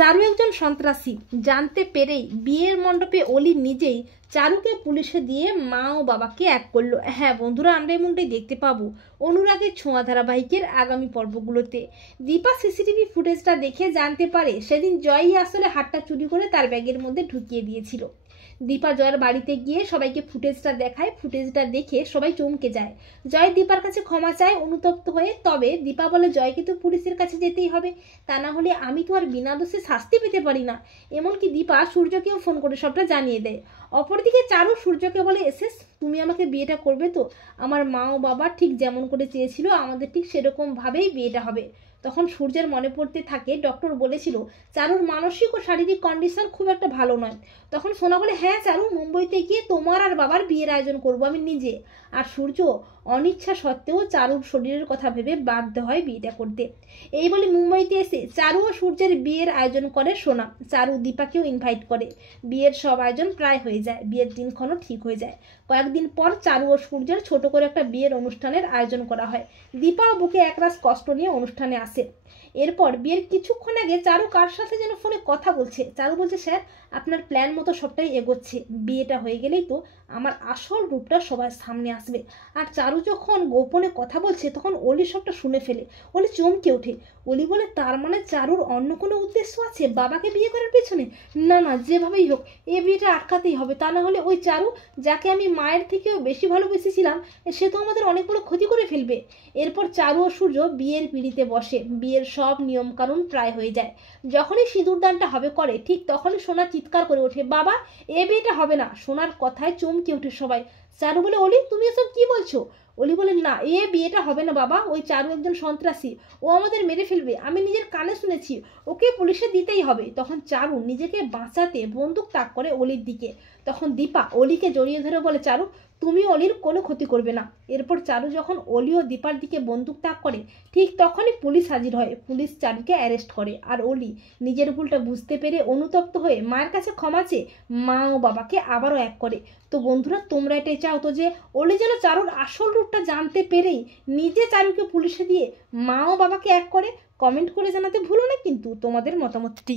চারু একজন সন্ত্রাসী জানতে পেরেই বিয়ের মণ্ডপে অলি নিজেই চারুকে পুলিশে দিয়ে মা ও বাবাকে এক করলো। হ্যাঁ বন্ধুরা, আমরা এমনটাই দেখতে পাবো অনুরাগের ছোঁয়া ধারাবাহিকের আগামী পর্বগুলোতে। দীপা সিসিটিভি ফুটেজটা দেখে জানতে পারে সেদিন জয়ই আসলে হাতটা চুরি করে তার ব্যাগের মধ্যে ঢুকিয়ে দিয়েছিল। দীপা জয়ের বাড়িতে গিয়ে সবাইকে ফুটেজটা দেখায়। ফুটেজটা দেখে সবাই চমকে যায়। জয় দীপার কাছে ক্ষমা চায় অনুতপ্ত হয়ে। তবে দীপা বলে জয়কে তো পুলিশের কাছে যেতেই হবে, তা না হলে আমি তো আর বিনা দোষে শাস্তি পেতে পারি না। এমনকি দীপা সূর্যকেও ফোন করে সবটা জানিয়ে দেয়। অপরদিকে চারু সূর্যকে বলে, এসেস তুমি আমাকে বিয়েটা করবে তো? আমার মা ও বাবা ঠিক যেমন করে চেয়েছিল আমাদের ঠিক সেরকম ভাবেই বিয়েটা হবে। তখন সূর্যের মনে পড়তে থাকে ডক্টর বলেছিল চারুর মানসিক ও শারীরিক কন্ডিশন খুব একটা ভালো নয়। তখন সোনা বলে, হ্যাঁ চারু, মুম্বইতে গিয়ে তোমার আর বাবার বিয়ের আয়োজন করবো আমি নিজে। আর সূর্য অনিচ্ছা সত্ত্বেও চারুর শরীরের কথা ভেবে বাধ্য হয় বিয়েটা করতে। এই বলে মুম্বইতে এসে চারু ও সূর্যের বিয়ের আয়োজন করে সোনা। চারু দীপাকেও ইনভাইট করে। বিয়ের সব আয়োজন প্রায় হয়ে যায়। বিয়ের দিনক্ষণও ঠিক হয়ে যায়। কয়েকদিন পর চারু ও সূর্যের ছোট করে একটা বিয়ের অনুষ্ঠানের আয়োজন করা হয়। দীপা বুকে একরাশ কষ্ট নিয়ে অনুষ্ঠানে আসে। এরপর বিয়ের কিছুক্ষণ আগে চারু কার সাথে যেন ফোনে কথা বলছে। চারু বলছে, স্যার আপনার প্ল্যান মতো সবটাই এগোচ্ছে। বিয়েটা হয়ে গেলেই তো আমার আসল রূপটা সবার সামনে আসবে। আর চারু যখন গোপনে কথা বলছে তখন অলি সবটা শুনে ফেলে। অলি চমকে ওঠে। অলি বলে, তার মানে চারুর অন্য কোনো উদ্দেশ্য আছে বাবাকে বিয়ে করার পেছনে? না না, যেভাবেই হোক এ বিয়েটা আটকাতেই হবে, তা না হলে ওই চারু যাকে আমি মায়ের থেকেও বেশি ভালোবেসেছিলাম সে তো আমাদের অনেক বড় ক্ষতি করে ফেলবে। এরপর চারু ও সূর্য বিয়ের পিঁড়িতে বসে। বিয়ের সব নিয়মকানুন প্রায় হয়ে যায়। যখনই সিঁদুরদানটা হবে করে ঠিক তখনই সোনা চিৎকার করে ওঠে, বাবা এ বিয়েটা হবে না। সোনার কথায় চমকে ওঠে সবাই। চারু বলে, অলি তুমি এসব কি বলছো? অলি বলে, না এ বিয়েটা হবে না বাবা। ওই চারু একজন সন্ত্রাসী, ও আমাদের মেরে ফেলবে। আমি নিজের কানে শুনেছি, ওকে পুলিশে দিতেই হবে। তখন চারু নিজেকে বাঁচাতে বন্দুক তাক করে অলির দিকে। তখন দীপা অলিকে জড়িয়ে ধরে বলে, চারু তুমি অলির কোনো ক্ষতি করবে না। এরপর চারু যখন অলি ও দীপার দিকে বন্দুক তাক করে ঠিক তখনই পুলিশ হাজির হয়। পুলিশ চারুকে অ্যারেস্ট করে। আর অলি নিজের ভুলটা বুঝতে পেরে অনুতপ্ত হয়ে মায়ের কাছে ক্ষমা চেয়ে মা ও বাবাকে আবারও এক করে। তো বন্ধুরা, তোমরা এটাই চাও তো যে অলি যেন চারুর আসল রূপটা জানতে পেরেই নিজে চারুকে পুলিশে দিয়ে মা ও বাবাকে এক করে? কমেন্ট করে জানাতে ভুলো না কিন্তু তোমাদের মতামতটি।